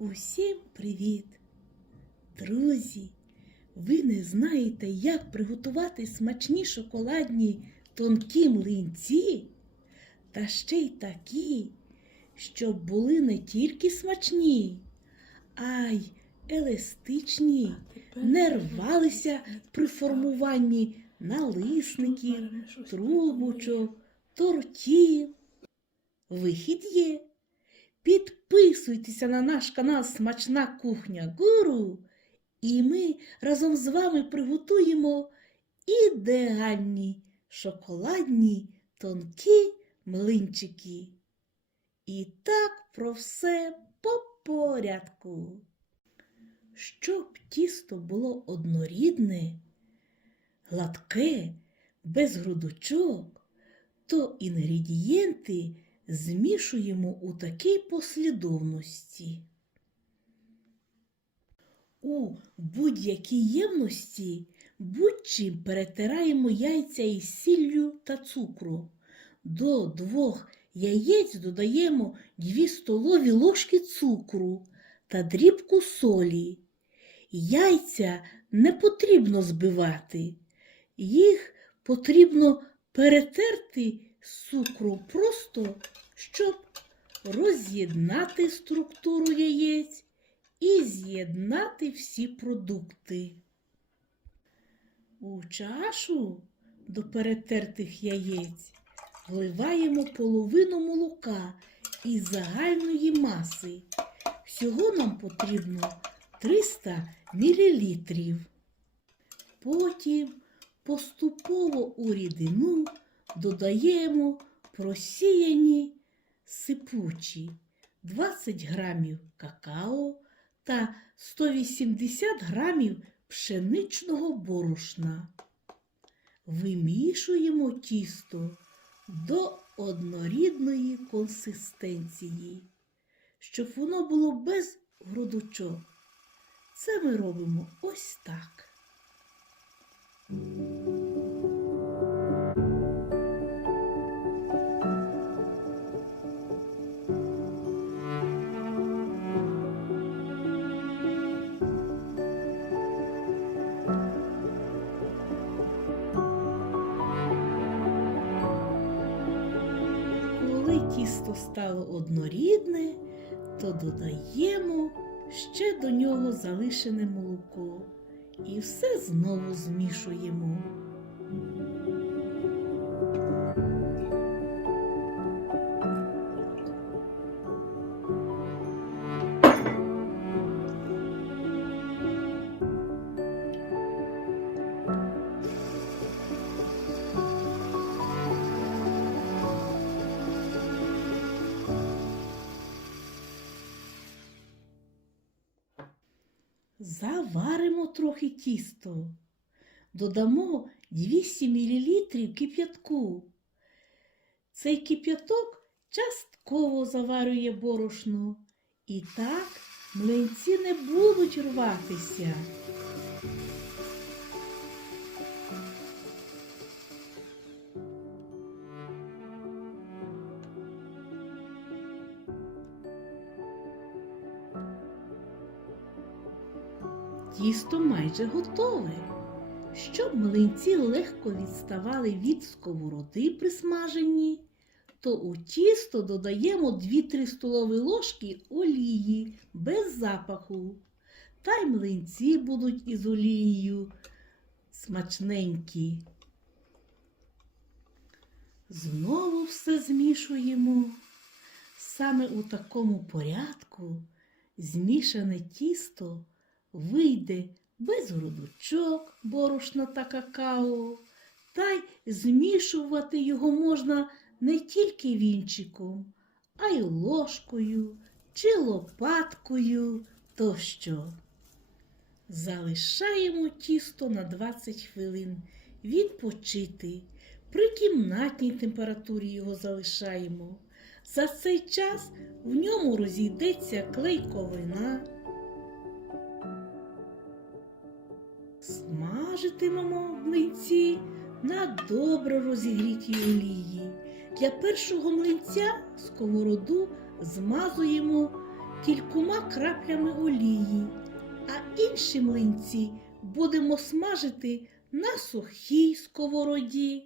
Усім привіт! Друзі! Ви не знаєте, як приготувати смачні шоколадні тонкі млинці? Та ще й такі, щоб були не тільки смачні, а й еластичні, не рвалися при формуванні налисників, трубочок, тортів. Вихід є. Підписуйтеся на наш канал Смачна кухня Гуру, і ми разом з вами приготуємо ідеальні шоколадні тонкі млинчики. І так про все по порядку. Щоб тісто було однорідне, гладке, без грудочок, то інгредієнти змішуємо у такій послідовності. У будь-якій ємності будь-чим перетираємо яйця із сіллю та цукру. До двох яєць додаємо 2 столові ложки цукру та дрібку солі. Яйця не потрібно збивати, їх потрібно перетерти цукру просто, щоб роз'єднати структуру яєць і з'єднати всі продукти. У чашу до перетертих яєць вливаємо половину молока із загальної маси. Всього нам потрібно 300 мл. Потім поступово у рідину додаємо просіяні сипучі 20 грамів какао та 180 грамів пшеничного борошна. Вимішуємо тісто до однорідної консистенції, щоб воно було без грудочок. Це ми робимо ось так. Тісто стало однорідне, то додаємо ще до нього залишене молоко і все знову змішуємо. Заваримо трохи тісто. Додамо 200 мл кип'ятку. Цей кип'яток частково заварює борошно. І так млинці не будуть рватися. Тісто майже готове. Щоб млинці легко відставали від сковороди при смаженні, то у тісто додаємо 2-3 столові ложки олії без запаху. Та й млинці будуть із олією смачненькі. Знову все змішуємо. Саме у такому порядку змішане тісто вийде без грудочок, борошна та какао, та й змішувати його можна не тільки вінчиком, а й ложкою чи лопаткою тощо. Залишаємо тісто на 20 хвилин відпочити. При кімнатній температурі його залишаємо. За цей час в ньому розійдеться клейковина. Смажитимемо млинці на добре розігрітій олії. Для першого млинця сковороду змазуємо кількома краплями олії, а інші млинці будемо смажити на сухій сковороді.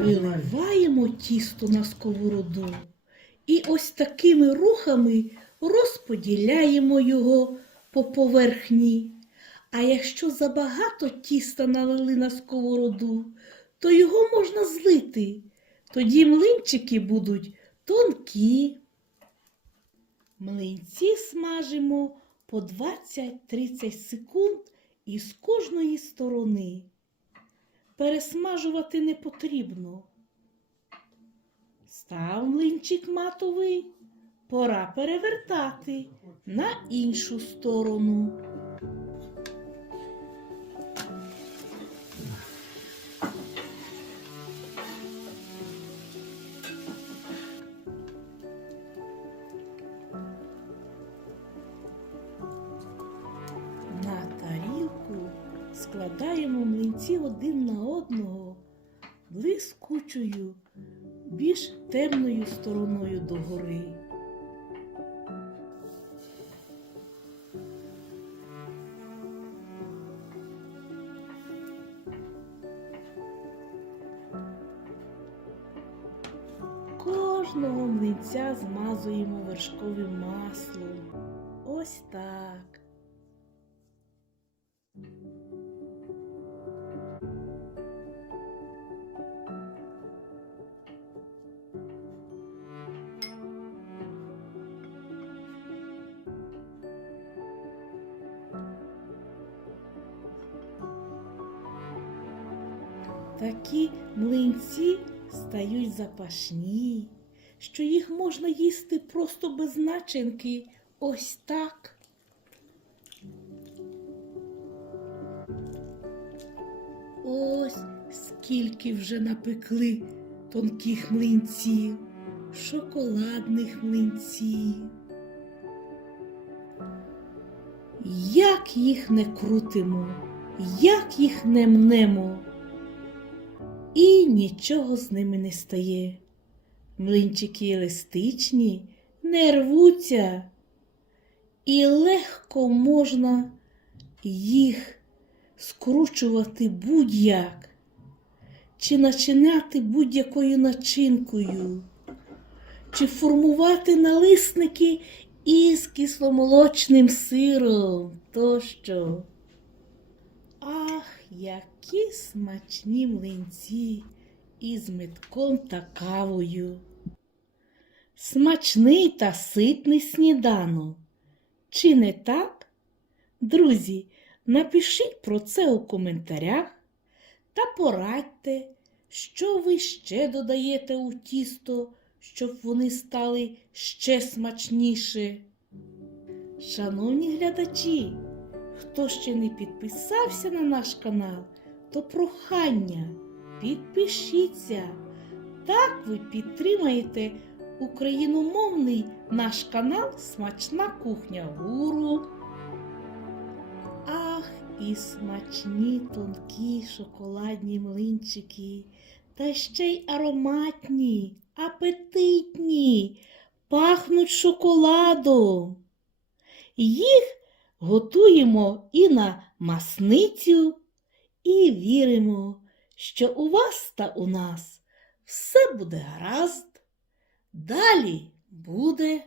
Виливаємо тісто на сковороду і ось такими рухами розподіляємо його по поверхні. А якщо забагато тіста налили на сковороду, то його можна злити. Тоді млинчики будуть тонкі. Млинці смажимо по 20-30 секунд із кожної сторони. Пересмажувати не потрібно. Став млинчик матовий, пора перевертати на іншу сторону. Один на одного блискучою, більш темною стороною догори. Кожного млинця змазуємо вершковим маслом. Ось так. Такі млинці стають запашні, що їх можна їсти просто без начинки. Ось так. Ось скільки вже напекли тонких млинців, шоколадних млинців. Як їх не крутимо, як їх не мнемо, і нічого з ними не стає. Млинчики еластичні, не рвуться, і легко можна їх скручувати будь-як, чи начиняти будь-якою начинкою, чи формувати налисники із кисломолочним сиром тощо. Ах, які смачні млинці із метком та кавою. Смачний та ситний сніданок. Чи не так? Друзі, напишіть про це у коментарях та порадьте, що ви ще додаєте у тісто, щоб вони стали ще смачніше. Шановні глядачі, хто ще не підписався на наш канал, то прохання, підпишіться. Так ви підтримаєте україномовний наш канал Смачна кухня гуру. Ах, і смачні тонкі шоколадні млинчики, та ще й ароматні, апетитні, пахнуть шоколадом. Їх готуємо і на масницю, і віримо, що у вас та у нас все буде гаразд. Далі буде